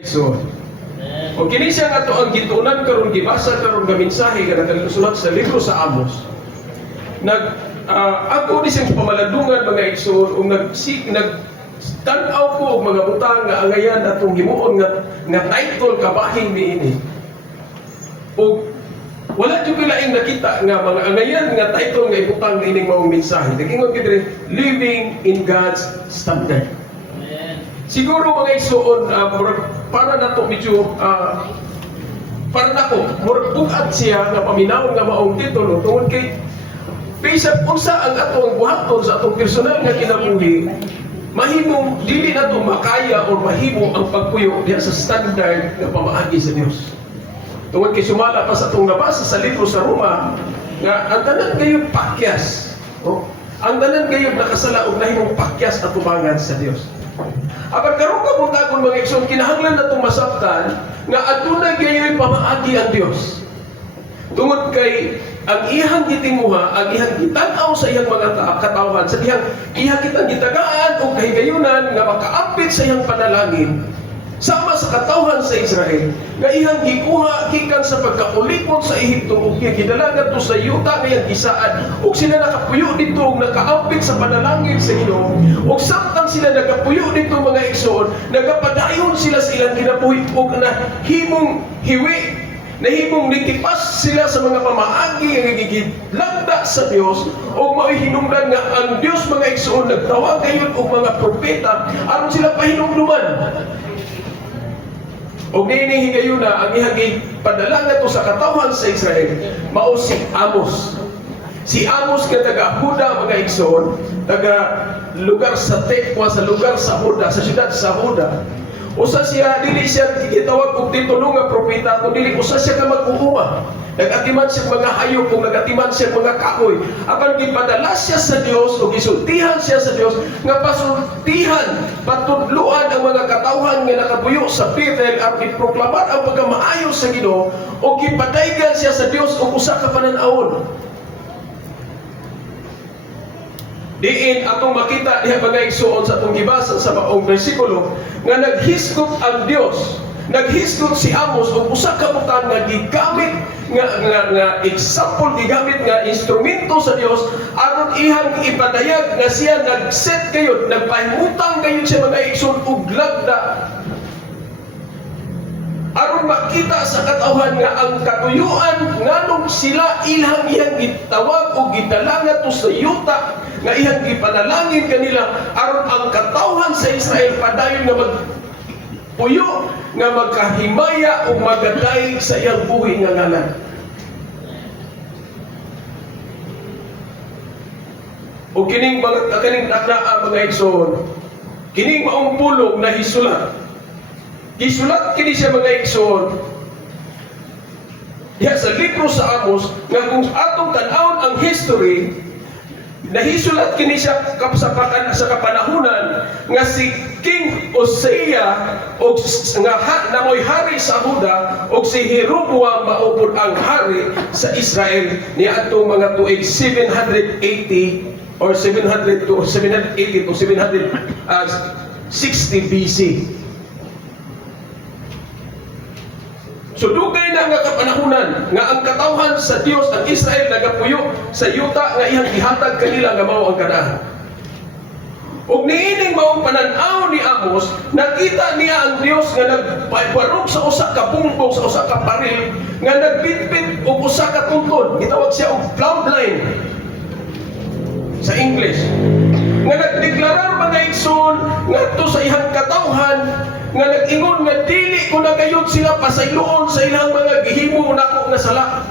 So, o kini siya nga to ang gitunan karon gibasa karon nga mensahe nga nagasulat sa libro sa Amos. Ako ni siyang pamaladungan mga igsoon nag tan-aw ko og mga butang nga angayan atong himuon nga title kabahin niini. O wala jud ko laing nakita nga mga angayan nga title nga ibutang niining maong mensahe. Nagingon gid diri, living in God's standard. Siguro mga igsoon para na to medyo para na ko bugat siya nga paminaw nga maong titulo tungod kay bisag unsa ang atong buhaton sa atong personal nga kinabuhi mahimong dili na to makaya o mahimo ang pagpuyo diha sa standard nga pamaagi sa Dios. Tungod kay sumala pa sa atong nabasa sa libro sa Roma nga ang tanan kayo pakyas. Ang tanan kayo nakasala og nahimong pakyas at tubangan sa Dios. Apan karon ka buntagon mga igsoon kinahanglan natong masabtan nga adunay gayoy pamaagi ang Dios. Tungod kay ang iyang gitinguha, ang iyang gitanaw sa iyang mga katawhan, sa iyang kitang gitagaan o kahigayunan nga makaapit sa iyang panalangin sama sa katawhan sa Israel nga iyang gikuha gikan sa pagkaulipon sa Ehipto ug gidalagan to sa yuta nga iyang gisaad ug sila nakapuyo dito ug nakaapit sa panalangin sa Ginoo ug samtang sila nagapuyo dito mga igsoon nagapadayon sila sa ilang kinabuhi ug nahimong hiwi nahimong nitipas sila sa mga pamaagi nga gigidlagda sa Dios ug mao'y hinungdan nga ang Dios mga igsoon nagtawag kayon og mga propeta aron sila pahinumduman. O nini higayuna ang ihagi padala nga to sa katawhan sa Israel mao si Amos. Si Amos nga taga Huda mga igsoon, taga lugar sa Tekwa sa lugar sa Huda, sa siyudad sa Huda. Usa siya dili siya gitawag og titulo nga propeta kundi dili usa siya ka mag-uuma. Nagatiman siya mga hayop kung nagatiman siya mga kahoy. Apan gipadala siya sa Dios o gisultihan siya sa Dios nga pasultihan, patudluan ang mga katawhan nga nakabuyo sa Bethel at giproklamar ang pagkamaayo sa Ginoo o gipadaygan siya sa Dios og usa ka panan-awon. Diin atong makita diha mga igsoon sa atong gibasa sa maong bersikulo nga naghisgot ang Dios. Naghisgot si Amos og usa ka butang nga gigamit nga example gigamit nga instrumento sa Dios aron ihang ipadayag nga siya nagset kayo nagpahimutang kayo sa mga igsoon og lagda aron makita sa katawhan nga ang katuyuan nganong sila iyang gitawag o gidala to sa yuta nga iyang gipanalangin kanila aron ang katawhan sa Israel padayon nga magpuyo nga magkahimaya o magaday sa iyang buhi nga ngalan. O kining takdaan mga igsoon, kining maong pulong na hisulat. Isulat kini siya mga igsoon diha sa libro sa Amos nga kung atong tan-awon ang history nahisulat kini siya sa kapanahunan nga si King Hosea og namoy hari sa Huda og si Jeroboam maupod ang hari sa Israel niadtong mga tuig 780 or 700 to 780 to 760 BC. So dugay na nga kapanahunan nga ang katawhan sa Dios ang Israel nagapuyo sa yuta nga iyang gihatag kanila nga mao ang kanahan. Ug niining maong panan-aw ni Amos nakita niya ang Dios nga nagbarog sa usa ka pungbong sa usa ka baril nga nagbitbit og usa ka tuntod gitawag siya og plumb line sa English nga nagdeklarar mga igsoon ngadto sa iyang katawhan nga nag-ingon nga dili ko na gayud sila pasayloon sa ilang mga gihimo nako nga sala.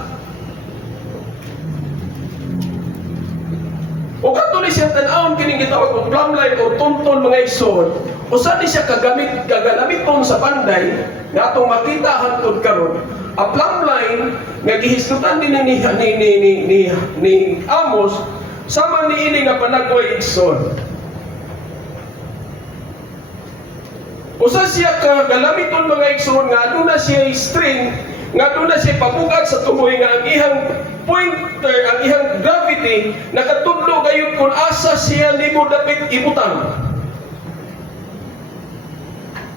O kadto ni siya tan-awon kining gitawag og plumb line o tunton mga igsoon. Usa ni siya gagalamiton sa panday nga atong makita hangtod karon. A plumb line nga gihisgutan din ni Amos sama ni ini nga panagway igsoon. Usa siya ka galamiton mga igsoon nga aduna siya string nga aduna siya pabugat sa tumoy nga ang ihang pointer ang ihang gravity nakatudlo gayud kun asa siya nimo dapit ibutang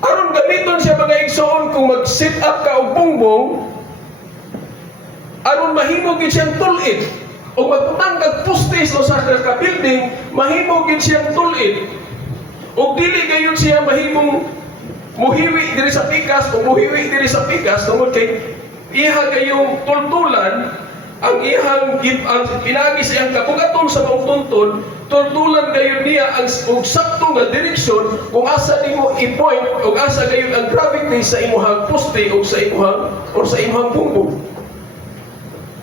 aron gamiton siya mga igsoon kung mag-sit up ka og bongbong aron mahimo gid siyang tulid o magputang kag postes o sa ka building mahimo gid siyang tulid o dili gayon siya mahimong muhiwi diri sa pikas o muhiwi diri sa pikas tungod kay iha gayong tultulan ang ang pinagi sa iyang kabugaton sa maong tuntun, tultulan gayon niya ang og sakto nga direksyon kung asa nimo i-point o asa gayon ang gravity sa imong poste o sa imong bumbong.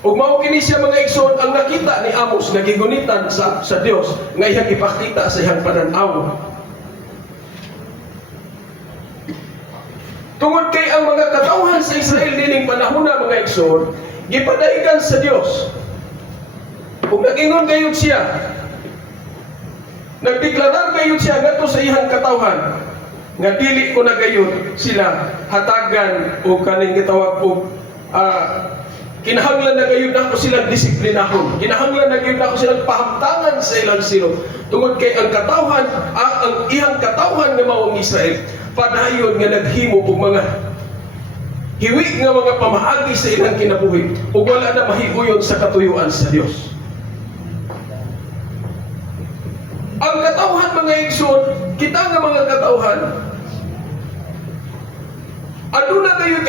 Ug mao kini siya mga igsoon ang nakita ni Amos nga gigunitan sa Dios nga iyang ipakita sa iyang pananaw. Tungod kay ang mga katawhan sa Israel dining panahon na mga igsoon gipadahigan sa Dios. Kung nag-ingon gayon siya, nagdeklarar gayon siya ngadto sa iyang katawhan nga dili ko na gayon sila hatagan o kaning gitawag og kinahanglan na gayon nako silang disiplinahon. Kinahanglan na gayon nako silang pahamtangan sa ilang silot. Tungod kay ang katawhan ang iyang katawhan nga mao ang Israel padayon nga naghimo og mga hiwi nga mga pamaagi sa ilang kinabuhi ug wala na mahiuyon sa katuyuan sa Dios. Ang katawhan mga igsoon, kita nga mga katawhan aduna gayon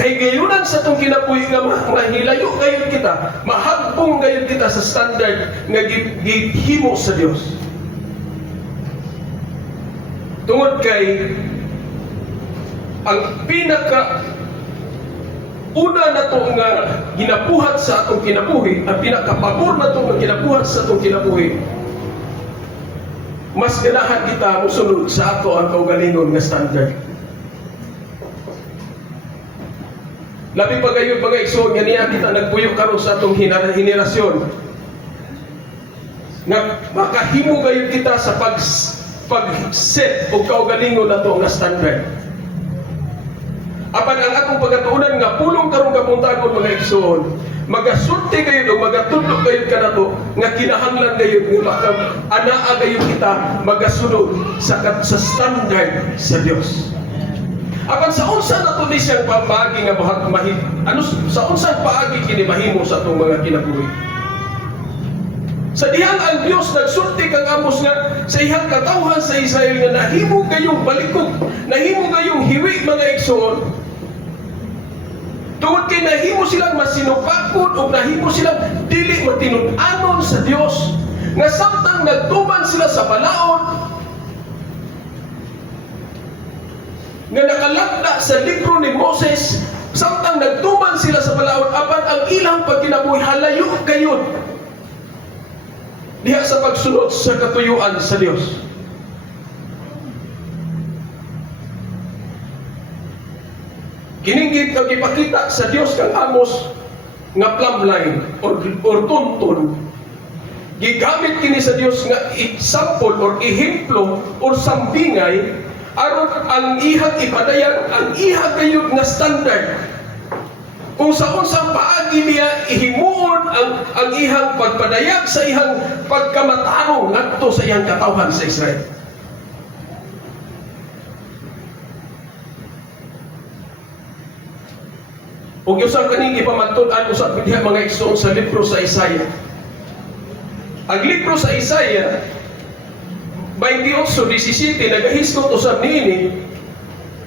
kay gayunan sa tong kinabuhi nga mahilayo gayon kita, mahagbong gayon kita sa standard nga gihimo sa Dios. Tungod kay ang pinaka una na to nga ginabuhat sa atong kinabuhi, ang pinakapabor na to nga ginabuhat sa atong kinabuhi, mas ganahan kita musunod sa ato ang kaugalingon nga standard. Labi pa gayon mga igsoon nga niya kita nagpuyo karon sa atong henerasyon nga makahimo gayon kita sa pag-set o kaugalingon na to nga standard. Apan ang atong pagatuunan nga pulong karong kapuntagon mga igsoon, magasulti kayo o magatudlo kayo kanato nga kinahanglan kayo nga anaa kayo kita magasunod sa standard sa Dios. Apan sa unsa nato ni siyang pamagi nga sa unsang paagi kini mahimo sa atong mga kinabuhi. Sa dihang ang Dios nagsulti kang Amos nga sa iyang katawhan sa Israel nga nahimo kayong balikog, nahimo kayong hiwi mga igsoon. Tungod kay nahimo silang masinupakon o nahimo silang dili matinud-anon sa Dios nga samtang nagtuman sila sa balaod nga nakalagda sa libro ni Moses, samtang nagtuman sila sa balaod apan ang ilang pagkinabuhi halayo kayon diha sa pagsunod sa katuyuan sa Dios. Kining ipakita sa Dios kang Amos nga plumb line or tuntun. Gigamit kini sa Dios nga example or ehemplo or sambingay aron ang ihang ipadayag ang ihang gayud nga standard. Kung sa unsang paagi niya ihimuon ang ihang pagpadayag sa ihang pagkamatarong ngadto sa iyang katawhan sa Israel. Ug usang kaning ipamatud-an usab diha mga igsoon sa libro sa Isaiah. Ang libro sa Isaiah 28:17 nagahisgot usab niini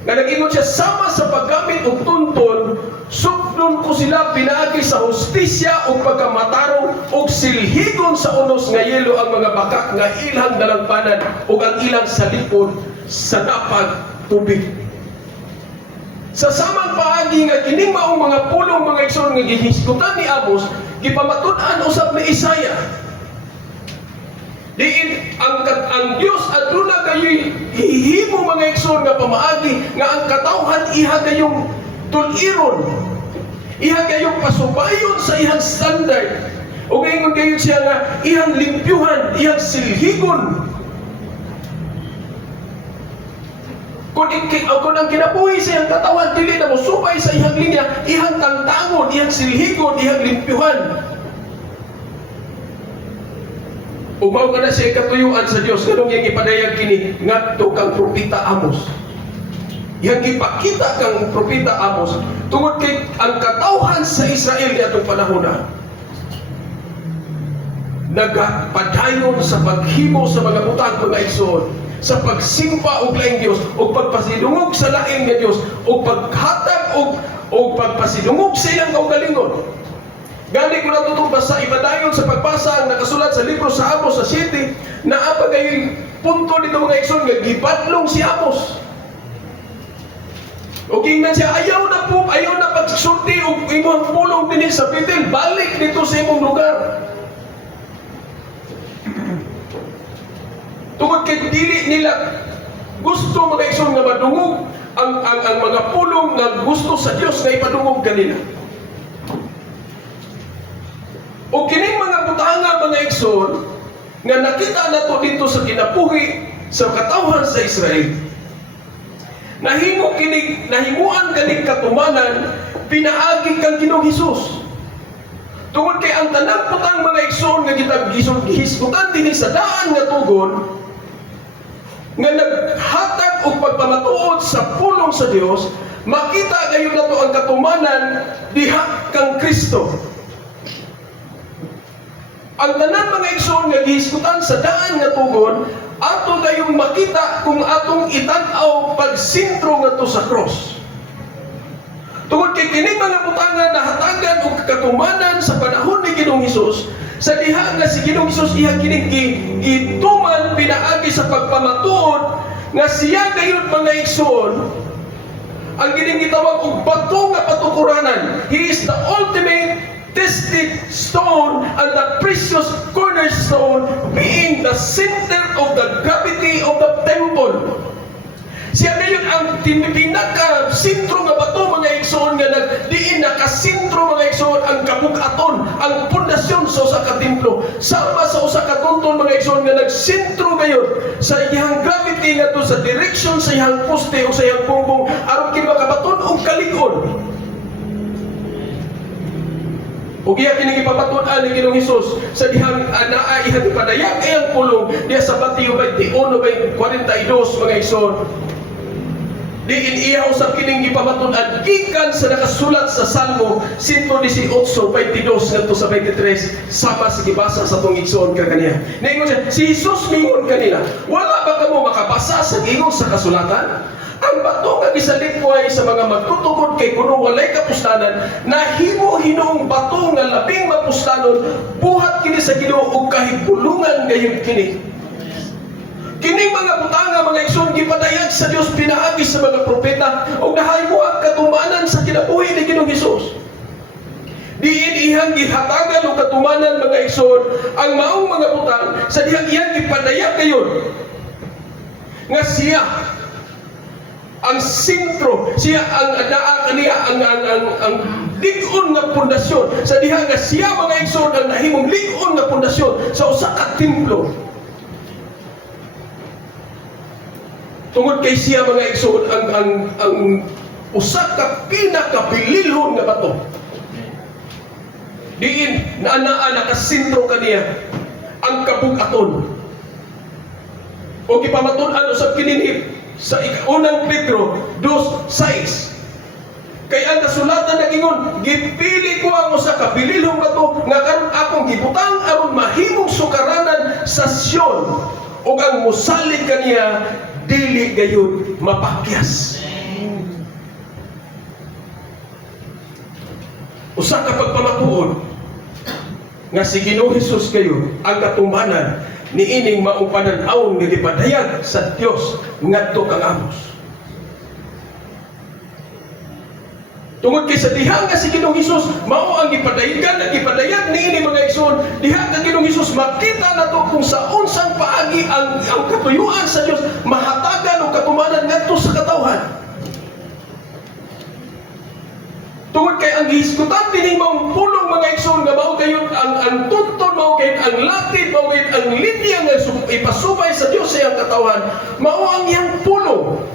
nga nag-ingon siya sama sa paggamit og tuntun suknon ko sila pinaagi sa hustisya ug pagkamatarong ug silhigon sa unos nga yelo ang mga bakak nga ilang dalangpanan ug ang ilang salipod sa dapag tubig. Sa samang paagi nga kining maong mga pulong mga igsoon nga gihisgutan ni Amos gipamatud-an usab ni Isaiah. Diin ang Dios aduna kayo'y hihimo mga igsoon nga pamaagi nga ang katawhan iha kayong tuliron, iha kayong pasubayon sa ihang standard o ngayon kayo siya nga ihang limpyuhan, ihang silhigon. Kung ang kinabuhi sa iyang katawan, dili na mo subay sa ihang linya, ihang tangtangon, ihang silhigon, ihang limpyuhan. Umaw ka na siya katuyuan sa Diyos, ganun yung ipadayag kini, ngadto kang propeta Amos. yang ipakita kang propeta Amos tungod kay ang katawhan sa Israel niadtong panahon na nagapadayon sa paghimo sa mga butang mga igsoon, sa pagsimba og laing Dios og pagpasidungog sa laing nga Dios og paghatag og pagpasidungog sa ilang kaugalingon. Gani ko natutong basa ibadayon sa pagbasa ang nakasulat sa libro sa Amos sa 7 na apa gayon punto dito mga igsoon nga gibadlong si Amos. O gingnan siya, ayaw na pagsulti o imong pulong din sa Betel, balik dito sa imong lugar. Tungod kay dili nila gusto mga igsoon nga madungog ang mga pulong nga gusto sa Dios nga ipadungog kanila. O kining mga butanga mga igsoon nga nakita nato dito sa kinabuhi sa katawhan sa Israel, nahimuan kaning katumanan pinaagi kang Ginoong Hesus. Tungod kay ang tanang putang mga igsoon nga gihisgutan dinhi sa daan nga tugon nga naghatag og pagpamatuod sa pulong sa Dios, makita gayon nato ang katumanan diha kang Kristo. Ang tanan mga igsoon nga gihisgutan sa daan nga tugon, ato gayong makita kung atong itan-aw pagsintro nga to sa cross. Tungod kay kining mga butangan na hatagan og katumanan sa panahon ni Ginoong Hesus, sa diha nga si Ginoong Hesus iya kining gituman pinaagi sa pagpamatuod nga siya gayon mga igsoon ang kining gitawag og bato nga patukuranan. He is the ultimate tested stone and the precious cornerstone, being the center of the gravity of the temple. Siya ngayon ang pinaka-sintro nga bato mga igsoon nga diin nakasintro mga igsoon ang kabug-aton, ang pundasyon sa usa ka templo. Sama sa usa ka tuntun mga igsoon nga nagsintro ngayon sa iyang gravity nga to sa direction sa iyang poste o sa iyang pungbong aron kinakabaton og kalig-on. Ug iya kining ipapatun-an ni Ginoong Hesus sa dihang naa ihang ipadayag iyang pulong diha sa Mateo 21:42 mga igsoon. Diin iya usab kining ipapatun-an gikan sa nakasulat sa Salmo 118:22 ngadto sa 23 sama sa gibasa sa tong igsoon kaniya. Ningon siya, si Hesus mingon kanila, wala ba kamo makabasa sa giingong sa kasulatan? Ang bato nga gisalipway sa mga magtutukod kay kuno walay kapustanan, nahimo hinoong bato nga labing mapustanon, buhat kini sa Ginoo ug kahigulungan gayon kini. Kining mga butanga mga igsoon gipadayag sa Dios pinaagi sa mga propeta ug nahimo ang katumanan sa kinabuhi ni Ginoong Hesus. Diin ihang gihatagan og katumanan mga igsoon ang maong mga butang sa dihang iyang gipadayag gayon nga siya ang sintro, siya ang naa kaniya ang lig-on nga pundasyon sa diha nga siya mga igsoon ang nahimong lig-on nga pundasyon sa usa ka templo. Tungod kay siya mga igsoon ang usa ka pinakabililhon nga bato. Diin na naa nakasintro kaniya ang kabug-aton. O gipamatud-an usab kini sa unang Pedro 2:6. Kay ang kasulatan nagingon, gipili ko ang usa ka bililhong bato nga karon akong gibutang aron mahimong sukaranan sa Sion ug ang musalig kaniya dili gayon mapakyas. Usa ka pagpamatuod nga si Ginoong Hesus kayo ang katumanan niining maong panan-awon nga gipadayag sa Dios ngadto kang Amos. Tungod kay sa diha nga si Ginoong Hesus mao ang gipadayag niini mga igsoon, diha nga Ginoong Hesus makita nato kung sa unsang paagi ang katuyuan sa Dios mahatagan og katumanan ngadto sa katawhan. Tungod kay ang gihisgutan dining maong pulong mga igsoon nga mao kayon ang tuton, mao kayon ang latid, mao kayon ang linya nga ipasubay sa Dios sa iyang katawhan, mao ang iyang pulong.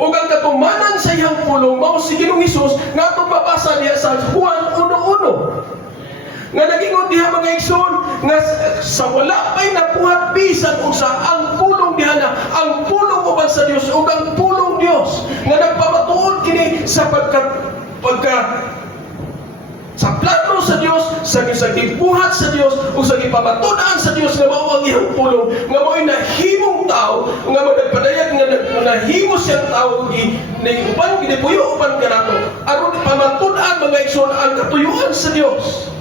O ang katumanan sa iyang pulong mao si Ginoong Hesus nga atong babasa diha sa Juan 1:1. Nga nagingon diha mga igsoon nga sa wala pay napuhat bisan unsa ang pulong diha na ang pulong uban sa Dios ug ang pulong Dios nga nagpamatuod kini sa pagka sa plano sa Dios, sa gibuhat sa Dios ug sa gipamatud-an sa Dios nga mao ang iyang pulong, nga mao'y nahimong tao, nga magpadayag nga nahimo siyang tao uban ginipuyo uban kanato aron pamatud-an mga igsoon ang katuyuan sa Dios.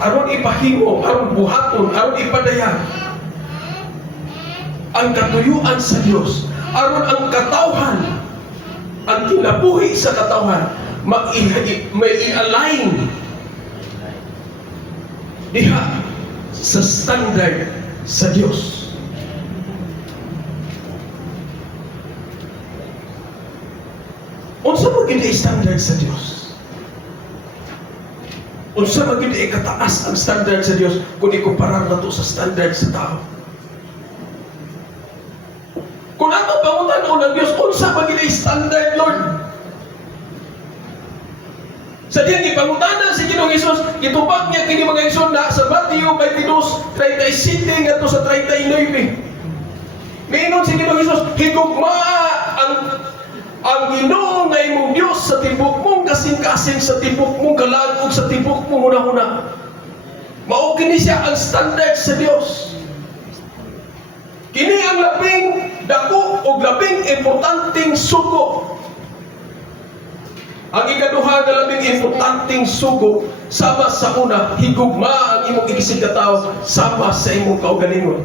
Aron ipahimo, aron buhaton, aron ipadayag ang katuyuan sa Dios, aron ang katawhan, ang kinabuhi sa katawhan may i-align diha sa standard sa Dios. Unsa man gid standard sa Dios? Unsa man gid kataas ang standard sa Dios kung ikumparar nato sa standard sa tao? Kung ato pangutan-on ng Dios, unsa man gid standard, Lord? Sa diyang ipangutanan si Ginoong Hesus, gitubag niya kini mga igsoon na sa Mateo 22:37 ngadto sa 39. Miingon si Ginoong Hesus, higugma ang Ginoo nga imong Dios sa tibok mong kasing-kasing, sa tibok mong kalag ug sa tibok mong hunahuna. Mao kini siya ang standard sa Dios. Kini ang labing dako ug labing importanteng sugo. Ang ikaduha nga labing importanteng sugo, sama sa una, higugma ang imong ikisigkatawo sama sa imong kaugalingon.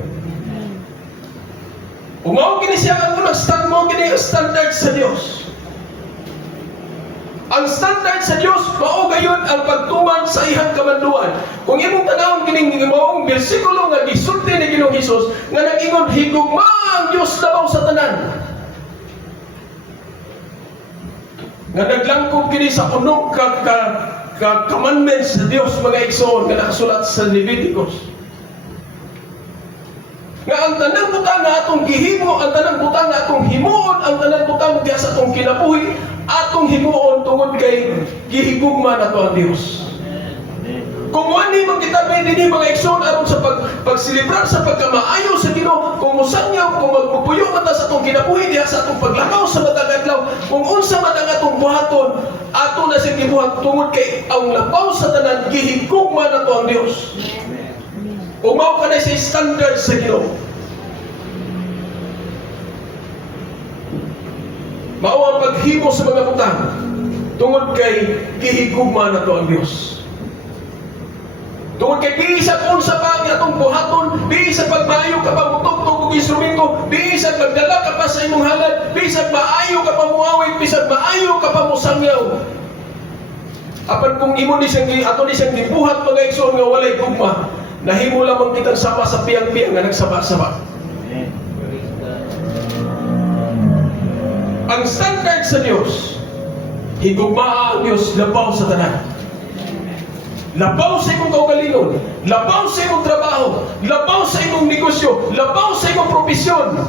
Kung mao kini siya ang unang standard sa Dios. Ang standard sa Dios mao gayon ang pagtuman sa iyang kamanduan. Kung imong tanawon kining maong bersikulo nga gisulti ni Ginoong Hesus nga nag-ingon, higugma ang Dios labaw sa tanan. Nga naglangkob kini sa unong commandments sa Dios mga igsoon nga nakasulat sa Leviticus. Nga ang tanang butang nga atong gihimo, ang tanang butang nga atong himuon, ang tanang butang diha sa atong kinabuhi, atong himuon tungod kay gihigugma nato ang Dios. Kung wani man kita dinhi mga igsoon aron sa pagsilibrar sa pagkamaayo sa Ginoo, kung musanyaw, kung magpupuyo man ta sa atong kinabuhi diha sa atong paglakaw sa matag adlaw, kung unsa man ang atong buhaton, ato na sing gibuhat tungod kay ang labaw sa tanan gihigugma nato ang Dios. Kung mao kanay sa standard sa Ginoo, mao ang paghimo sa mga butang tungod kay gihigugma nato ang Dios. Tungod kay bisag unsa pa ang atong buhaton, bisag pagmaayo ka pa mutugtog og instrumento, bisag magdala ka pa sa imong halad, bisag maayo ka pa muawit, bisag maayo ka pa musangyaw. Apan kung imo ni siyang gibuhat mga igsoon nga walay gugma, nahimo lamang kitang sama sa piyang-piyang nga nagsaba-saba. Ang standard sa Dios, higugma ang Dios labaw sa tanan. Labaw sa imong kaugalingon, labaw sa imong trabaho, labaw sa imong negosyo, labaw sa imong propesyon.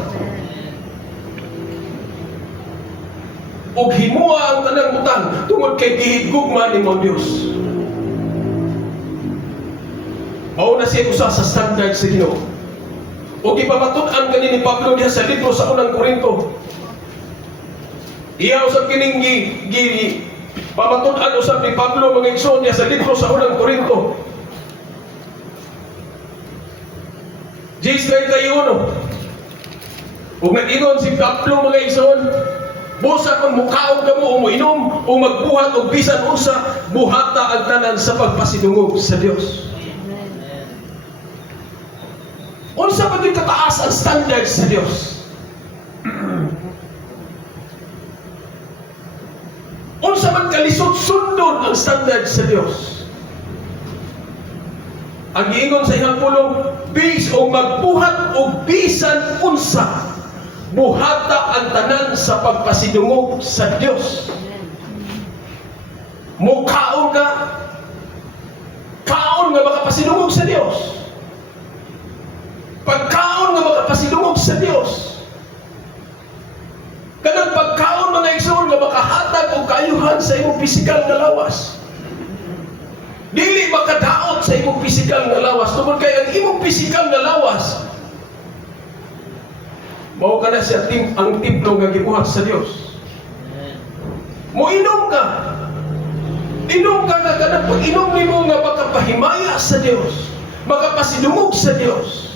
Og himua ang tanang butang tungod kay gihigugma nimo Dios. Mao na siya usa sa standard sa Ginoo. Og ipamatud-an kani ni Pablo diha sa libro sa unang Korinto. Iya usab kining pamatud-an usab ni Pablo mga igsoon diha sa libro sa unang Korinto. 10:31. Ug nag-ingon si Pablo mga igsoon, busa kung mukaon ka mo o moinom o magbuhat o bisan unsa, buhata ang tanan sa pagpasidungog sa Dios. Unsa pa gid kataas ang standard sa Dios? Unsa man kalisod sundon ang standard sa Dios? Ang giingon sa iyang pulong, bis o magbuhat o bisan unsa, buhata ang tanan sa pagpasidungog sa Dios. Mukaon ka, kaon nga makapasidungog sa Dios. Pagkaon nga makapasidungog sa Dios. Kanang pagkaon mga igsoon nga makahatag og kaayuhan sa imong pisikal nga lawas. Dili makadaot sa imong pisikal nga lawas. Tungod kay ang imong pisikal nga lawas, mao ka na siya ang templo nga gibuhat sa Dios. Moinom ka. Inom ka na kanang pag-inom nimo nga makapahimaya sa Dios, makapasidungog sa Dios.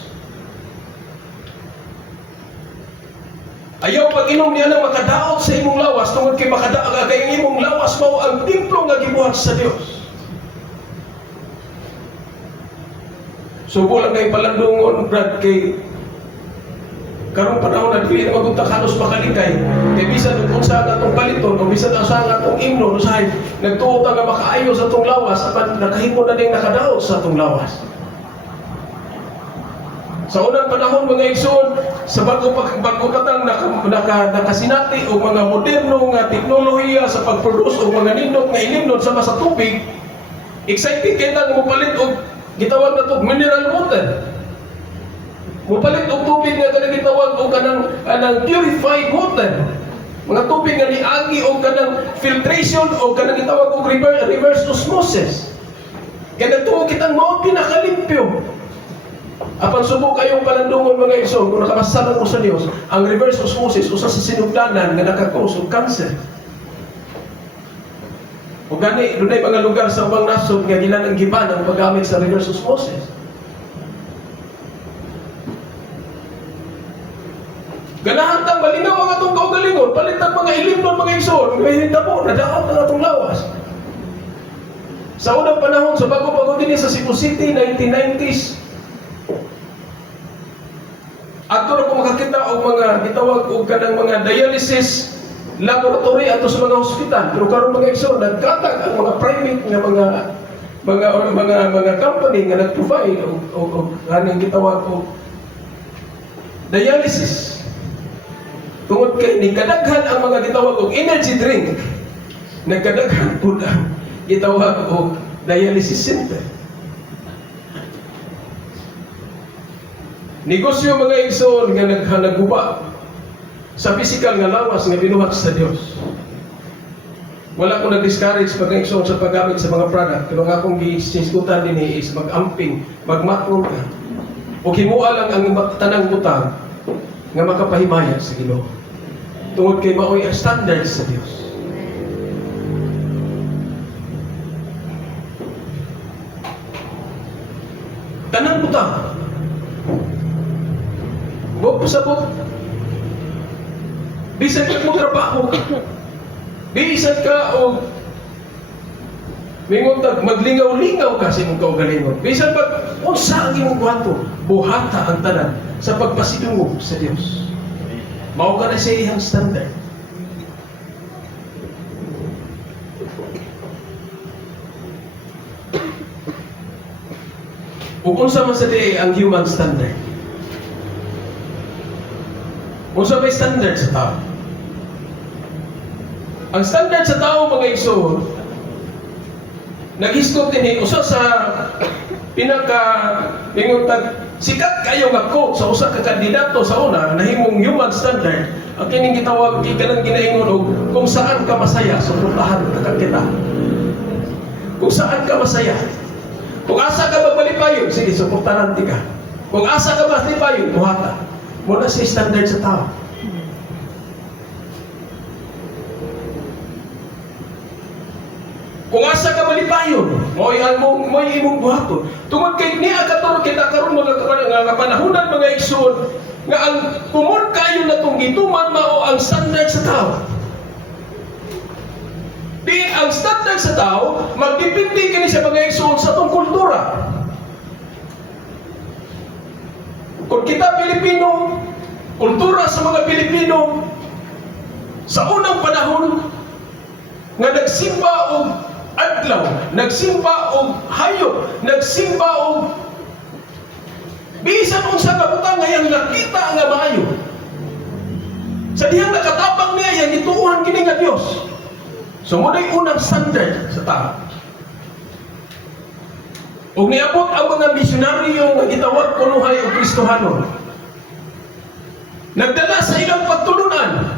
Ayaw pag-inom niya na makadaot sa imong lawas, tungod kay makadaot kay imong lawas mao ang templo nga gibuhat sa Dios. Subo lang kay palandungon, Brad, kay karong panahon na dili na magunta kanos makalikay. Kay bisan kung saan atong paliton o bisan ang saan atong imno usahay nagtuo ta nga makaayo sa atong lawas apan nakahimo na ding nakadaot sa atong lawas. Sa unang panahon mga igsoon, sa bago katang nakasinati o mga moderno nga teknolohiya sa pagproduce o mga nindot nga inimnon sama sa tubig, excited kay nang mopalit og gitawag na to mineral water. Mupalit og tubig nga kanang gitawag og kanang purified water. Mga tubig nga niagi og kanang filtration o kanang gitawag og reverse osmosis. Kaya nagtuo kitang mao pinakalimpyo. Apan subok kayong palandungon mga igsoon, kung nakapasalan mo sa Dios, ang reverse osmosis usa sa sinugdanan nga naka-cause og cancer. O gani, dunay mga lugar sa ubang nasod nga gilan ang giban ang paggamit sa reverse osmosis. Ganahan tang malinaw ang atong kaugalingon, palitan mga ilimnon mga igsoon, may hitabo, nadaot ang atong lawas. Sa unang panahon, sa bago-bago din sa Cebu City, 1990s, ato na kung makakita og mga gitawag og kanang mga dialysis laboratory ato sa mga hospital. Pero karon mga igsoon, nagkatag ang mga private nga mga company nga nag-provide og kanang gitawag og dialysis. Tungod kay ni kadaghan ang mga gitawag og energy drink, nagkadaghan pud ang gitawag og dialysis center. Negosyo mga igsoon nga nagguba sa physical nga lawas nga binuhat sa Dios. Wala ko nag-discourage mga igsoon sa paggamit sa mga product, pero ang akong gisiskutan din is mag-amping, magmatron ka. O himuha lang ang tanang butang nga makapahimaya sa Ginoo. Tungod kay maoy ang standard sa Dios. Tanang butang. Huwag pasabot. Bisan ka mo trabaho. Bisan ka o minguntag maglingaw-lingaw kasi mong kaugalingon. Bisan pag unsa ang imong kwarto, buhata ang tanan sa pagpasidungog sa Dios. Mao ka na sa iyang standard. Ug unsa man sa di ang human standard? Unsa may standard sa tao? Ang standard sa tao mga igsoon, nag-hiskop din usa sa pinaka sikat kayo nga quote sa usa ka kandidato sa una nahimong human standard. Ang kining gitawag kanang ginaingon og kung saan ka masaya suportahan ka kita. Kung saan ka masaya. Kung asa ka magbalipayon, sige suportahan ti ka. Kung asa ka maglipayon, buhata. Muna sa standard sa tao. Kung asa ka malipayon, mo'y imong buhaton. Tungod kay niya katuro kita karon mga panahonan mga igsoon nga ang kumon kayo na tong gituman mao ang standard sa tao. Di ang standard sa tao magdepende kini sa mga igsoon sa tong kultura. Kung kita Pilipino, kultura sa mga Pilipino sa unang panahon nga nagsimba og adlaw, nagsimba og hayop, nagsimba og bisan unsa ka butang nga yang nakita nga maayo. Sa dihang nakatabang niya yang gituuhan kini nga Dios. So mo day unang standard sa tao. Ug niabot ang mga misyonaryo nga gitawag kunuhay og Kristohano. Nagdala sa ilang pagtulunan.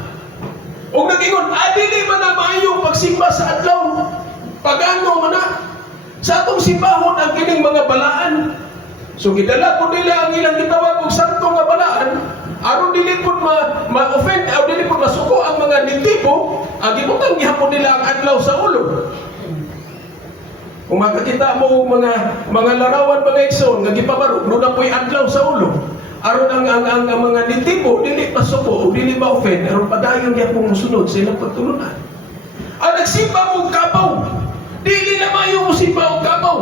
Ug nagingon, dili man na maayo pagsimba sa adlaw. Pagano man na. Sa atong simbahon ang kining mga balaan. So gidala po nila ang ilang gitawag og santo nga balaan aron dili pud ma-offend o dili pud masuko ang mga nitibo, ang gibutang gihapon nila ang adlaw sa ulo. Kung makakita mo mga larawan mga igsoon nga gipabarog na po'y adlaw sa ulo. Aron ang mga nitibo dili masuko o dili ma-offend aron padayon gyapon mosunod sa ilang pagtulunan. Ang nagsimba mo kabaw, dili na mayo mo simba og kabaw.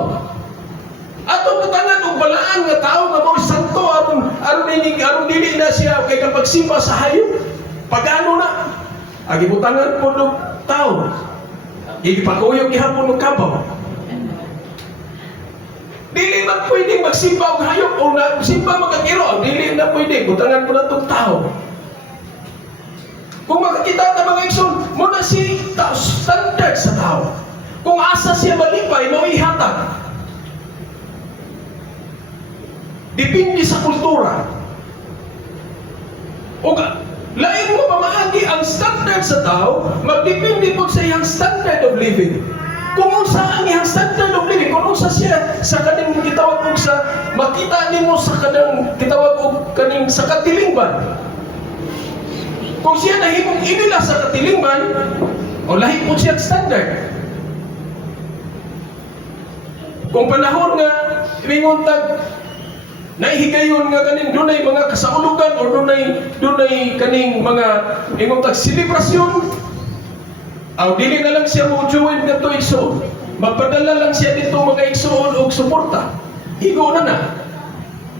Ato butangan og balaan nga tao nga mao santo aron dili na siya kay kapag simba sa hayop pagano na agi butangan pod og tao igipakuyog gihapon og kabaw. Dili man pwedeng magsimba og hayop o magsimba magkagiro, dili na pwede butangan pod atong tao. Kung makakita ta mga igsoon mo na si standard sa tao. Kung asa siya malipay mo ihatag. Depende sa kultura. O lain mo pamaagi ang standard sa tao, magdepende po sa iyang standard of living. Kung unsa ang iyang standard of living, kung unsa siya sa kaning gitawag og sa makita nimo sa kanang gitawag og kaning sa katilingban. Kung siya nahimong inila sa katilingban, o lahi po siya standard. Kung panahon nga ingon tag naihigayon nga kaning dunay mga kasaulugan o dunay kaning mga ingon tag selebrasyon, aw dili na lang siya mo join nga to igsoon, magpadala lang siya dito mga igsoon og suporta, higo na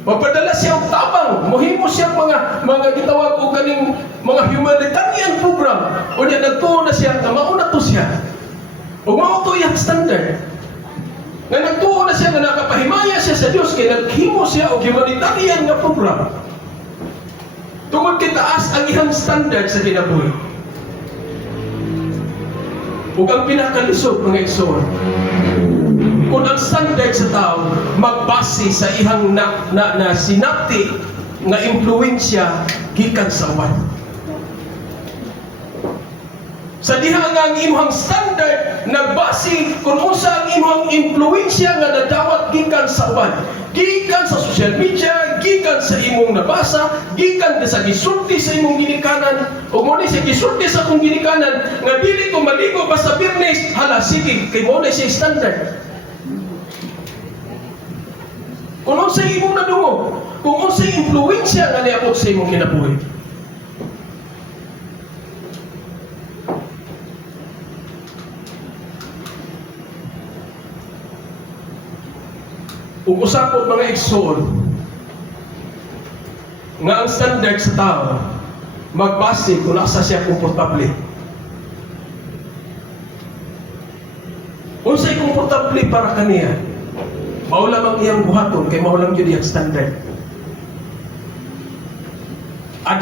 magpadala siya og tabang, mohimo siya mga gitawag og kaning mga humanitarian program, o niya nagtuo na siya na mauna to siya o mao to iyang standard. Nga nagtuo na siya na nakapahimaya siya sa Diyos kaya naghimo siya o humanitarian nga program. Tungod kay taas ang iyang standard sa kinabuhi. Ug ang pinakalisod mga igsoon, kung ang standard sa tao magbase sa ihang na sinapti nga impluwensya gikan sa uwan. Sa diha nga ang imong standard nagbase kung unsa ang imong impluwensya nga nadawat gikan sa uban, gikan sa social media, gikan sa imong nabasa, gikan sa gisulti sa imong ginikanan, o mo ni sa gisulti sa akong ginikanan nga dili ko maligo basta Biyernes, hala sige kay mo ni siya standard. Kung unsa imong nadungog, kung unsa impluwensya nga niabot sa imong kinabuhi. Kung usapot mga igsoon nga ang standard sa tao magbase kung asa siya komportable. Unsay komportable para kaniya, mao lamang iyang buhaton kay mao lang gyud iyang standard.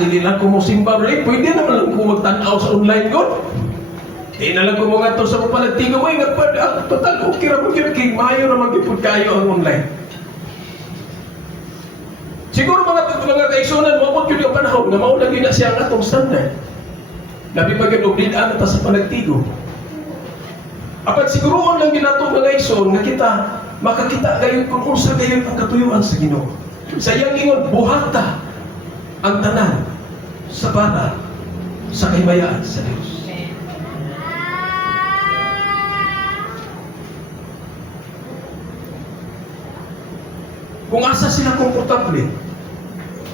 Dili lang ko mo simba rin, pwede naman lang ko magtanaw sa online god. Di na lang ko mga to sa kapalagtigo mo, total okay ra mo yun, kay mayo na mag-ipod kayo ang online. Siguro mga kaigsunan, mabot yun yung panahon na maulagi na siya ang atong standard. Labi pa yun, obdidaan na sa panagtigo. Apat siguroon lang ginatong mga igsoon nga kita makakita gayon kung unsa gayon ang katuyuan sa Ginoo. Sa iyang ingon, buhata ang tanan sa bata sa kahimayaan sa Diyos. Kung asa sila komportable,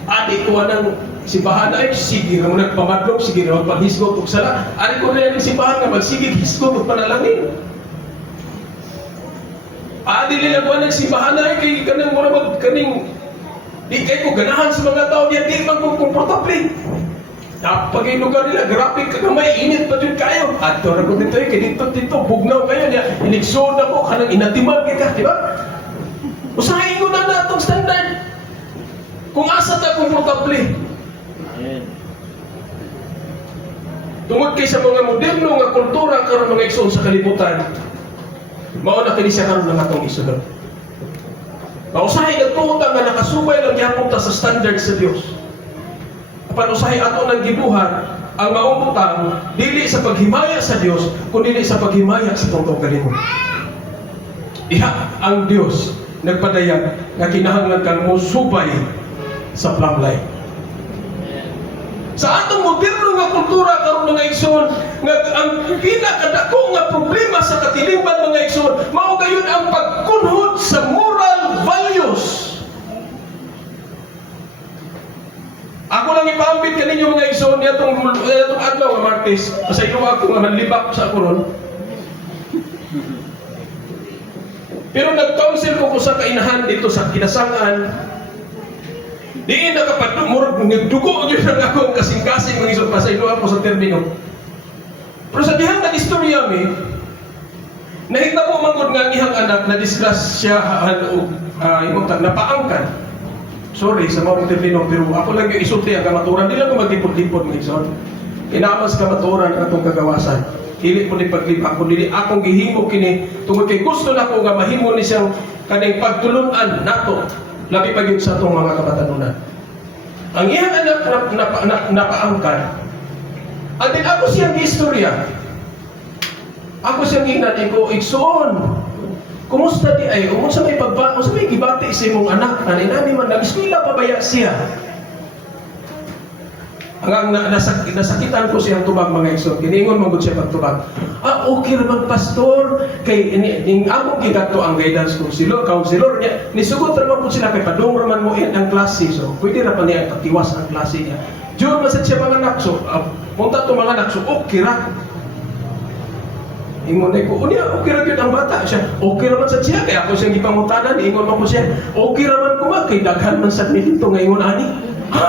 adi ko ng simbahan ay sige nga mo nagpamadlog, sige nga magpaghisgot og sala, adi ko na yung simbahan nga magsigig hisgot og panalangin. Adi nila ko nagsimbahan ay kay kanang mura magkaning di kay ko ganahan sa mga tao diyan, di man ko komportable. Pag yung lugar nila, graphic kagamay, init pa dyan kayo. At ito na ko dito, kaya dito, bugnaw kayo niya. Iniksoon na ko, kanang inatiman ka, di ba? Usahin ko na itong standard. Kung asa ta komportable. Tungod kay sa mga moderno nga kultura karon mga igsoon sa kalibutan, mao na kini siya karon ng atong isulod. Mausahay nagtuotang nga nakasubay lang gyapon ta sa standard sa Dios. Apan usahay ato nang gibuhat ang maumutang dili sa paghimaya sa Dios kundi sa paghimaya sa tungtong kalibutan. Diha ang Dios nagpadayag nga kinahanglan kang musubay sa plumb line. Sa atong moderno nga kultura karon mga igsoon, nga ang pinakadako nga problema sa katilingban mga igsoon, mao gayon ang pagkunhod sa moral values. Ako lang ipaambit kaninyo mga igsoon nitong adlaw nga Martes, sa ilo ako nga manlibak sa ako ron. Pero nag-counsel ko sa kainahan dito sa kinasangan. Diin nakapadumurag, nagdugo yun ang akong kasing-kasing ng isang pasailuan ko sa termino. Pero sa dihang nag-istorya mi, nahita po mangod nga ang ihang anak na disgrasya napaangkan. Sorry sa mga termino, pero ako lang yung isulti ang kamaturan. Di lang ko maglipod-lipod ng isang. Inamas kamaturan ang itong kagawasan. Dili po ni paglibak, kundi akong gihimo kini tungod kay gusto nako nga mahimo ni siyang kaning pagtulunan nato labi pa gyud sa atong mga kabatanunan. Ang iyang anak napaangkan. At din ako siyang istorya. Ako siyang ginani ko igsoon. Kumusta di ay unsa may unsa may gibati sa imong anak naninani man nag-eskwela pa baya siya. Hanggang nasakitan ko siyang tubag mga igsoon. Kiningon mo gud siya pagtubag. Okay naman pastor kay ning among gigadto ang guidance counselor niya. Nisugot ra man po sila kay padung ra man mo ang klase. So pwede ra pa niya patiwas ang klase niya. Diyon man siya mga anak. So punta to mga anak. So okay ra. Ingon ko, unya okay ra gyud ang bata siya. Okay ra man sa siya kay ako siyang gipangutanan. Ingon man ko siya. Okay ra man ko kay daghan man sad mi dito nga ingon ani. Ha?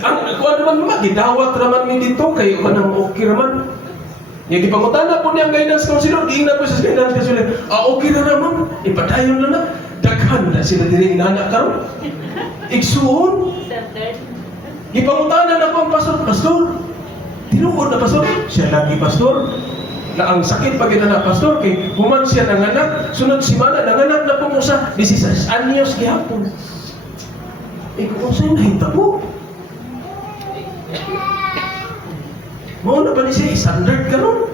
Ang kuan naman gidawat raman mi dito kay kanang okay raman. Nya gipangutana po niya ang guidance counselor, giingnan ko sa guidance counselor. Okay ra naman, ipadayon na daghan na sila diri inana karon. Igsuon. Gipangutana na po ang pastor. Tinuod na pastor, siya lagi pastor. Na ang sakit pag na pastor kay human siya nanganak, sunod semana nanganak na po mo sa 16 anyos gihapon. Kung sa'yo nahitabo. Mo na ba ni siya standard karon?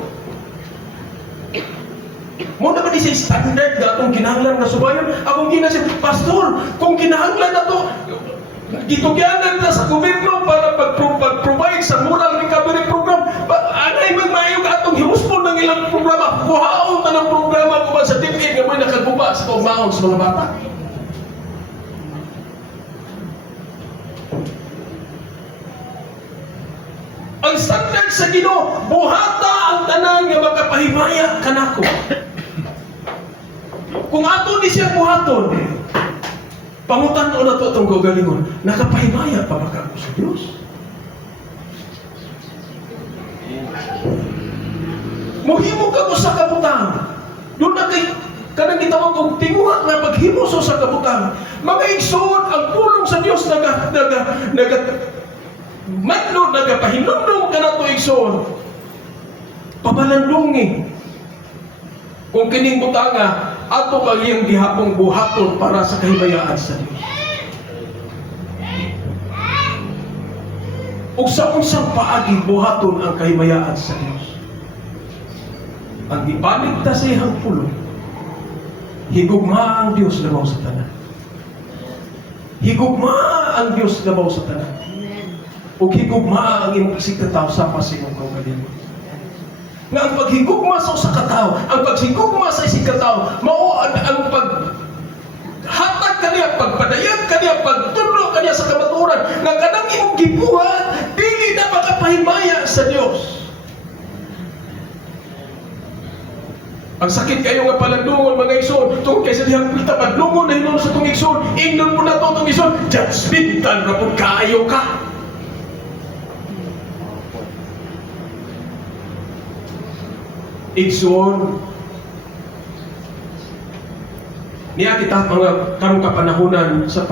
Mo na ba ni siya standard na atong kinahanglan na subayon? Akong gina siya, pastor, kung kinahanglan na to, gitugyanan na sa gobyerno para pag-provide sa moral recovery program. Anay magmayo ka atong himuspon ng ilang programa. Kuhaon na ng programa kung sa tipid nga may nakaguba sa pagmahon sa mga bata. Ang standard sa Ginoo, buhata ang tanan nga makapahimaya kanako. Kung ato ni siya buhaton, pangutan-o na to itong gagalingon, nakapahimaya pa ba ka sa Diyos? Muhimo ka mo sa kabutang. Doon na kay kanang gitawag kong tinguha nga paghimo sa kabutang. Mga igsoon, ang pulong sa Diyos matlo nagapahinumdum ka na to igsoon. Pabalandungi. Kung kining butanga, ato kang iyang gihapong buhaton para sa kahibayaan sa Diyos. Ug sa unsang paagi buhaton ang kahimayaan sa Diyos. Ang ibalig ta sa iyang pulong, higugma ang Diyos labaw sa tanan. Higugma ang Diyos labaw sa tanan. O higugma ang imong sikataw sa pasimong kaugalingon. Nga ang paghigugma sa usa ka tawo, ang paghigugma sa isig ka tawo, mao ang paghatag kaniya, pagpadayag kaniya, pagtudlo kaniya sa kamatuoran, nga kanang imong gibuhat dili na makapahimaya sa Dios. Ang sakit kayo nga palandungon mga igsoon, tungkol kaysa dihang padlungon na hinon sa itong igsoon, ingnon mo na itong igsoon, judgmental na po kaayo ka. Igsoon, niya kita mga karong kapanahunan sa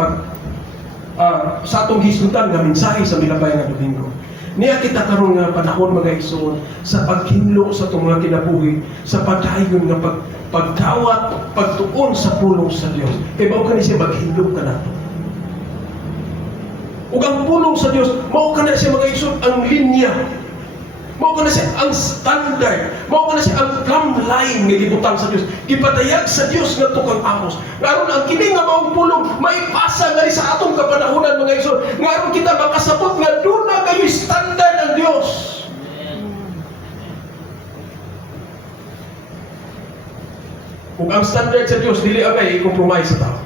sa atong hisgutan nga mensahe sa milabay nga Domingo. Niya kita karon nga panahon mga igsoon sa paghinlo sa itong mga kinabuhi, sa padayon nga pagdawat, pagtuon sa pulong sa Dios. Kay mao kani siya maghinlo ka nato. Ug ang pulong sa Dios, mao kana siya mga igsoon ang linya Mao na siya ang standard. Mao na siya ang plumb line nga gibutang sa Dios. Gipadayag sa Dios nga tukang amos. Ngaron ang kini nga maong pulong maipasa nga sa atong kapanahunan mga igsoon. Ngaron kita makasabot nga duna kayo standard ang Dios. Kung ang standard sa Dios dili agay i-compromise sa tao.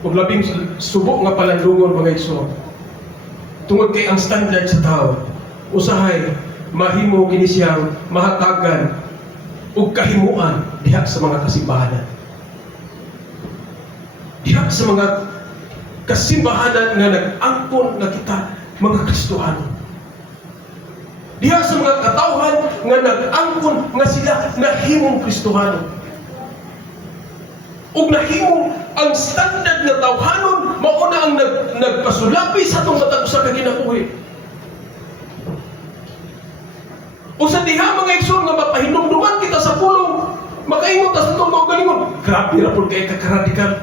Ug labing subok nga palandungon mga igsoon. Tungod kay ang standard sa tao, usahay mahimo kini siyang mahatagan ug kahimuan diha sa mga kasimbahanan. Diha sa mga kasimbahanan nga nag-angkon na kita mga Kristohano. Diha sa mga katawhan nga nag-angkon nga sila nahimong Kristohano. Ug nahimo ang standard nga tawhanon mao na ang nagpasulapi sa atong matag usa ka kinabuhi. O sa diha mga igsoon nga mapahinumduman kita sa pulong, makaingon ta sa itong mga galingon. Grabe ra pud kay ka-radikal.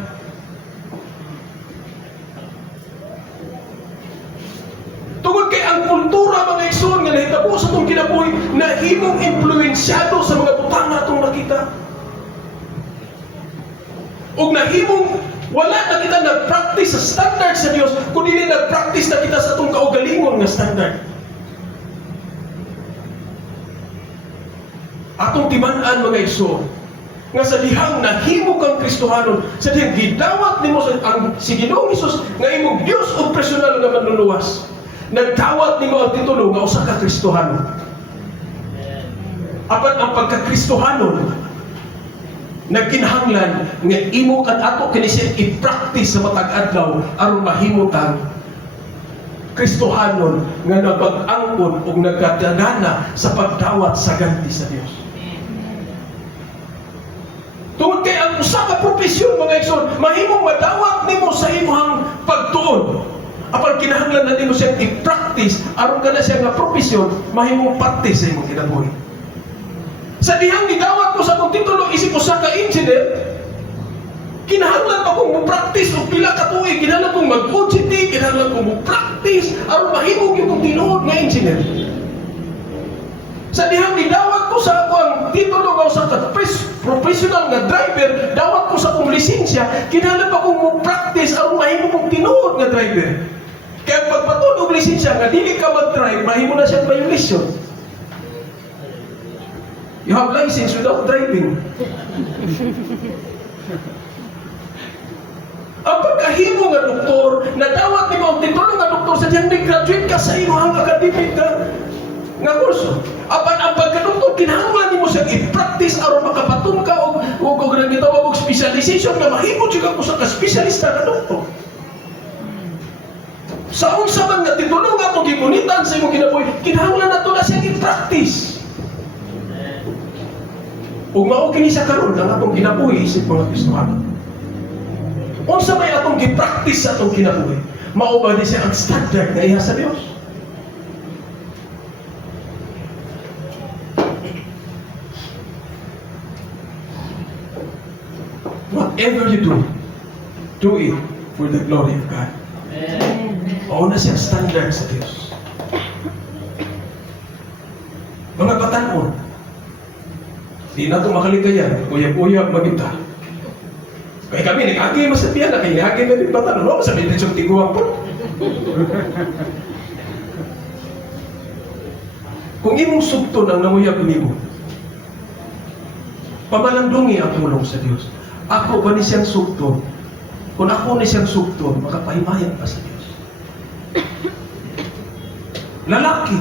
Tungod kay ang kultura mga igsoon nga nahitabo sa itong kinabuhi nahimong impluwensyado sa mga butang na itong nakita. Ug nahimong wala na kita nag-practice sa standard sa Dios, kundi nag-practice na kita sa atong kaugalingon nga standard. Atong timan-an mga igsoon, nga sa dihang nahimo kang Kristohanon, sa dihang gidawat nimo sa ang si Ginoong Hesus nga imong Dios ug personal nga manluluwas. Nagdawat nimo ang titulo nga usa ka Kristohanon. Apan ang pagka-Kristohanon nagkinahanglan nga imo kan ato kini siya i-practice sa matag adlaw aron mahimo kang Kristohanon nga nagpag-angkon ug nagkadagana sa pagdawat sa ganti sa Dios. Tungod kay ang usa ka propesyon mga igsoon, mahimong madawat nimo sa imong pagtuon. Apan kinahanglan na nimo siya i-practice aron kana siya nga propesyon mahimong parte sa imong kinabuhi. Sa dihang gidawat ko sa akong titulo isip ko sa ka-engineer, kinahanglan pa kong mo-practice o pila ka tuig, kinahanglan kong mag-OJT, kinahanglan kong mo-practice aron mahimog yung kong tinuod nga engineer. Sa dihang gidawat ko sa akong titulo nga sa professional nga driver, dawat ko sa akong lisensya, kinahanglan pa kong mo-practice aron mahimog kong tinuod nga driver. Kaya pagpatunog lisensya nga dili ka mag-drive, mahimo na siyang violation. You have license without driving. Ang pagkahimo nga doktor, nadawat ni mo ang titulo nga doktor sa diyang nag-graduate ka sa imong academic nga kurso. Apan ang pagka-doktor, kinahanglan nimo siyang i-practice aron makapatong ka o nang gitawag og specialization nga mahimo siya ka sa specialista nga doktor. Sa unsa man nga titulo nga itong gibunitan sa imong kinabuhi, kinahanglan nato na siyang i-practice. Ug mao kini sa karon ang atong kinabuhi isip mga Kristohano. Unsa may atong gi-practice sa atong kinabuhi? Mao ba siya ang standard nga iha sa Dios? Whatever you do it for the glory of God. Mao na siya standard sa Dios. Mga batan-on, di na ito makalikayan, uyab-uyab magita. Kaya kami, nag-agi masabihan na, kaya nag-agi na rin bata. No, masabihin na siyang tiguang po. Kung imong sugto ng nanguyab nimo, pamalandungi ang tulong sa Diyos. Ako ba ni siyang sugto? Kung ako ni siyang sugto, makapahimayan pa sa Diyos. Lalaki,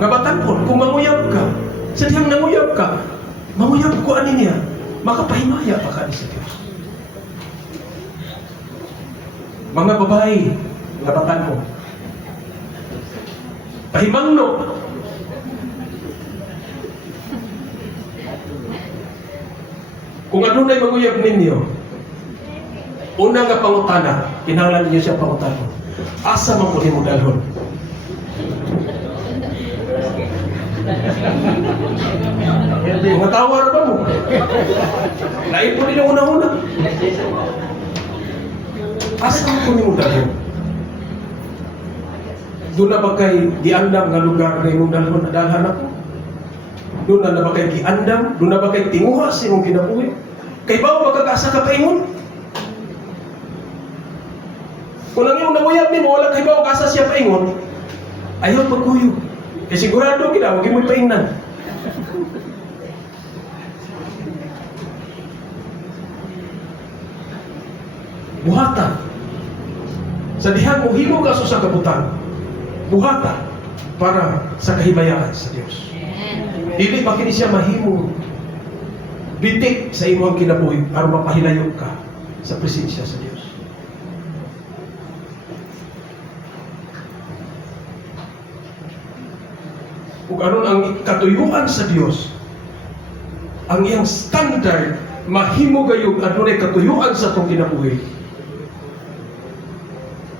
nga batan-on, kung manguyab ka, sa diyang nanguyab ka, manguyab ko ani niya, makapahimaya pa ka sa Diyos. Mga babae, nga batan mo, pahimangno. Kung adunay manguyab ninyo, una nga pangutana, kinahanglan ninyo siya pangutana. Asa man ko nimo dalhon? Mga tawar ba mo? Lain po ninyo una-una. Asa po ninyo dahil? Doon na ba kay giandam nga lugar na imong dalhan ako? Doon na ba kay giandam? Doon na ba kay tinguha sa imong kinabuhi? Kay ba magkakasa ka paingon? Kung ang iyong nanguyab ni mo, wala kay ba kasa siya paingon, ayaw pagkuyo. Eh sigurado kita, huwag mo paingnan. Buhatan. Sa dihang mo himo ka sa kabutang. Buhatan para sa kahibayaan sa Dios. Dili ba kini siya mahimo bitik sa imong kinabuhi para mapahilayo ka sa presensya sa Dios. Kung aron ang katuyuan sa Dios, ang iyang standard mahimo gayud adunay katuyuan sa atong kinabuhi.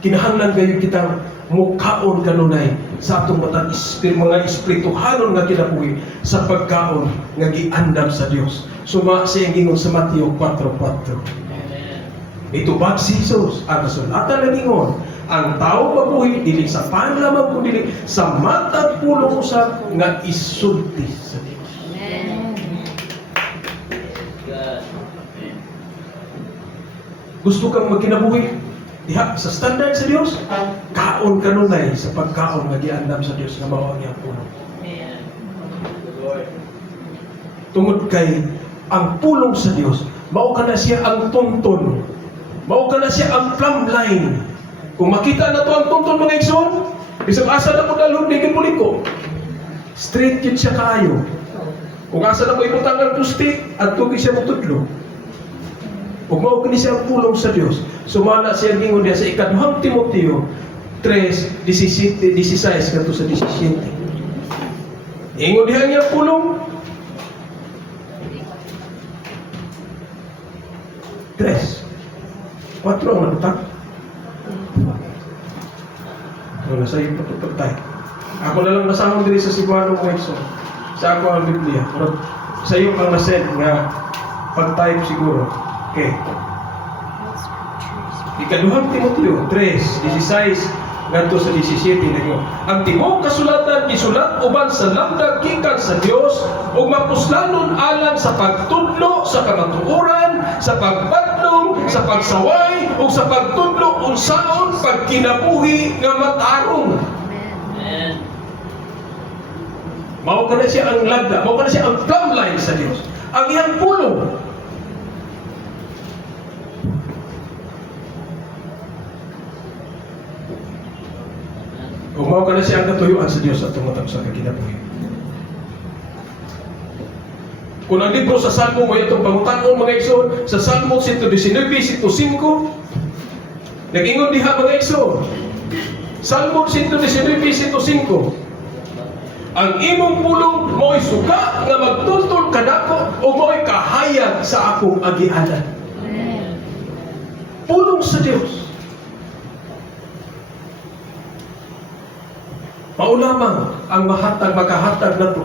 Kinahanglan gayud kitang mukaon kanunay sa atong matang mga espirituhanon nga kinabuhi sa pagkaon nga giandam sa Dios. Suma sa iyang ingon sa Mateo 4:4. Dito ba si Jesus ang kasulatan ng ingon, ang tao mabuhi dili sa pan lamang kundi sa matag pulong usab nga isulti sa Dios. Gusto kang magkinabuhi diha sa standard sa Dios? Kaon kanunay sa pagkaon nga giandam sa Dios nga mao ang iyang pulong. Tungod kay ang pulong sa Dios, mao kana siya ang tunton. Mao kana siya ang plumb line. Kung makita na to ang tunton mga igsoon, bisag asa na po dalhon digin puliko. Straight yun siya kaayo. Kung asa na po ibutang ang pusti, at tugi siya mutudlo. Kung mao kini siya ang pulong sa Dios, sumala siya gingon diya sa ikaduhang Timoteo 3:16 kadto sa 17. Ingon diha niya pulong 3. 4 ang nabutak. Wala sa iyo patutay. Ako na lang nasahon diri sa Cebuano mga igsoon. Sa ako ang Biblia. Pero sa iyo pang nasend nga pag-type siguro. Okay. Ikaduhang Timoteo 3:16 ngadto sa 17 ninyo. Ang tibuok kasulatan gisulat uban sa lamdag gikan sa Dios ug mapuslanon alang sa pagtudlo sa kamatuoran, sa pagbadlong, sa pagsaway ug sa pagtudlo unsaon pagkinabuhi nga matarong. Amen. Mao kana siya ang lagda, mao kana siya ang plumb line sa Dios. Ang iyang pulong. Kung mao kana siya ang katuyuan sa Dios at tumatag sa kinabuhi. Kung ang libro sa Salmo mo itong pangutan-on mga igsoon, sa Salmo 119:5, nag-ingon diha mga igsoon. Salmo 119:5. Ang imong pulong mo'y suka nga magtultol kanako o mo'y kahayag sa akong agianan. Pulong sa Dios. Mao lamang ang makahatag na to.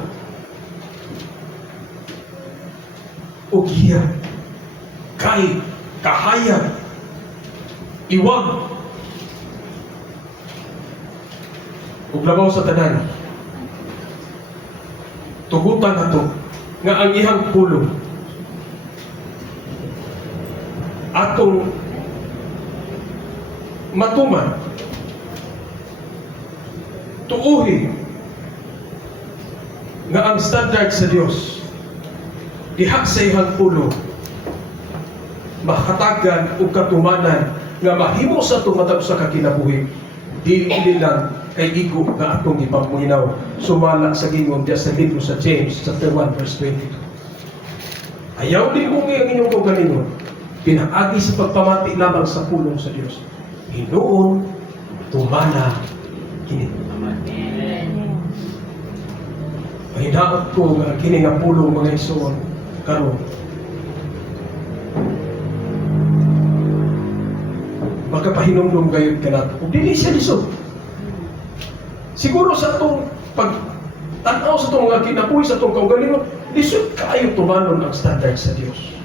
Ugiya, kay, kahayag, iwag, ug labaw sa tanan. Tugutan na to nga ang ihang pulong atong matuman, tuuhi nga ang standard sa Dios diha sa ihang pulong makatagan ug katumanan nga mahimo sa tumatag sa kakinabuhi dili lang kay igo nga atong ipamuhinaw sumala sa gingon diya sa libro sa James chapter 1:22. Ayaw din mo ang inyong kaugalingon pinaagi sa pagpamati lamang sa pulong sa Dios. Hinuon tumana kini. Mahinaot ko nga kini nga pulong mga igsoon karon. Makapahinumdum gayud kanat. Ug dili siya lisod. Siguro sa atong tanaw sa itong mga kinabuhi sa itong kaugalingon, lisod kaayo tumanon ang standard sa Dios.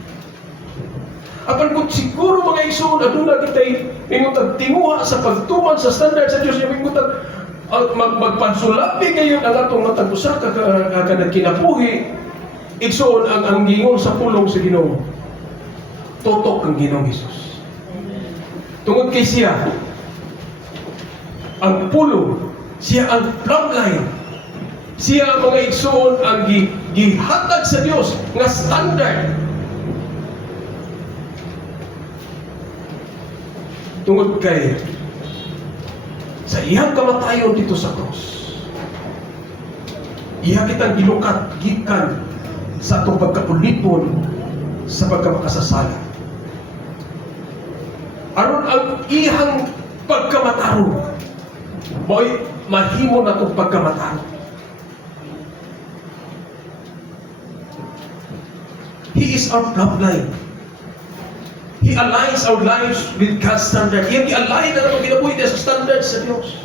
Apan kung siguro mga igsoon, aduna kita'y mingutag tinguha sa pagtuman sa standard sa Dios, yung mingutag magpansulapi ngayon ang atong matag-usa ka kinabuhi, igsoon ang gingon sa pulong sa Ginoo. Totok ang Ginoong Hesus. Tungod kay siya, ang pulong, siya ang plumb line, siya ang mga igsoon ang gihatag sa Dios nga standard. Tungod kay sa iyang kamatayon dito sa cross, iya kitang gilukat gikan sa atong pagkapulipon sa pagkamakasasala. Aron ang iyang pagkamatarong mo'y mahimo na itong pagkamatarong. He is our bloodline. He aligns our lives with God's standard. Iyang i-align na naman ginabuhi sa standard sa Diyos.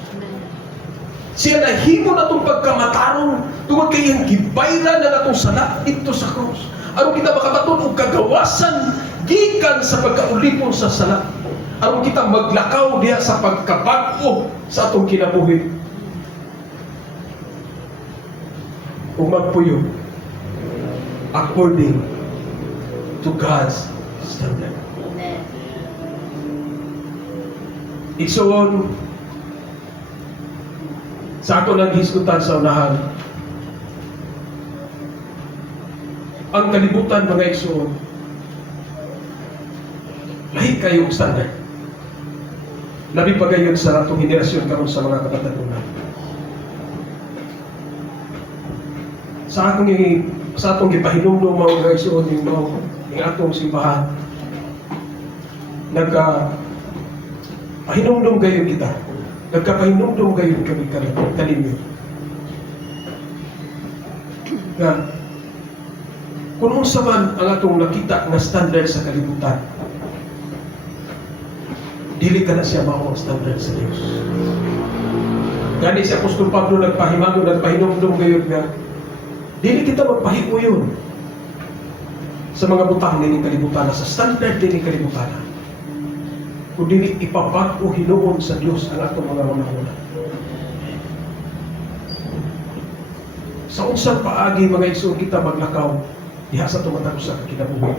Siya nahimo na itong pagkamatarong tungod kay iyang gibayran na natong sala dito sa cross. Aron kita makabaton og kagawasan gikan sa pagkaulipon sa sala. Aron kita maglakaw diha sa pagkabag-o sa atong kinabuhi. Ug magpuyo according to God's standard. Igsoon, sa ako nang hisgutan sa unahan, ang kalibutan mga igsoon, lahi kayong standard. Labi pa gayon sa atong henerasyon karon sa mga kabatanunan. Sa atong gipahinumdum mga igsoon yung atong simbahan, pahinumdum gayon kita. Nagkapahinumdum gayon kami kalimyo. Nga, kung unsa man ang atong nakita nga standard sa kalibutan, dili ka na siya mao ang standard sa Dios. Gani si Apostol Pablo nagpahinumdum gayon nga, dili kita magpahiuyon sa mga butang din kalibutan, sa standard din kalibutan. Kung dili ipabag-o hinuon sa Dios ang atong mga una-una. Sa unsang paagi mga igsoon kita maglakaw diha sa tumatag sa kinabuhi.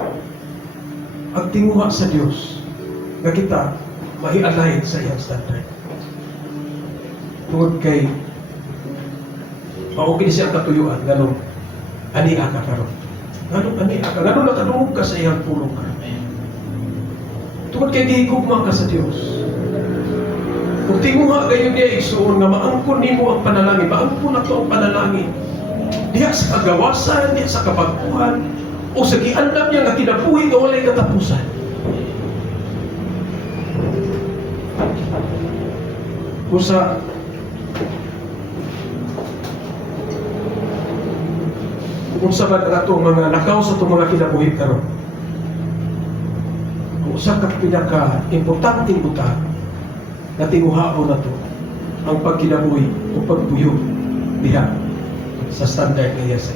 Ang tinguha sa Dios nga kita mahi-align sa iyang standard. Tungod kay maugin siya ang katuyuan, ganun ani ka karon. Ganun ani ka, ganun nakadungog ka sa iyang pulong ka. Tungod kay gihigugma ka sa Dios. Kung tinguha gayon niya igsoon nga maangkon nimo ang panalangin, maangkon nato ang panalangin. Diha sa kagawasan, diha sa kabag-uhan, o sa giandam niya nga kinabuhi nga walay katapusan. Kung sa ba na ito mga nakaw sa itong mga kinabuhi karon, kung sa pinaka-importanting butang na tinguhaon na ito ang pagkinabuhi o pagbuyo diha sa standard niya sa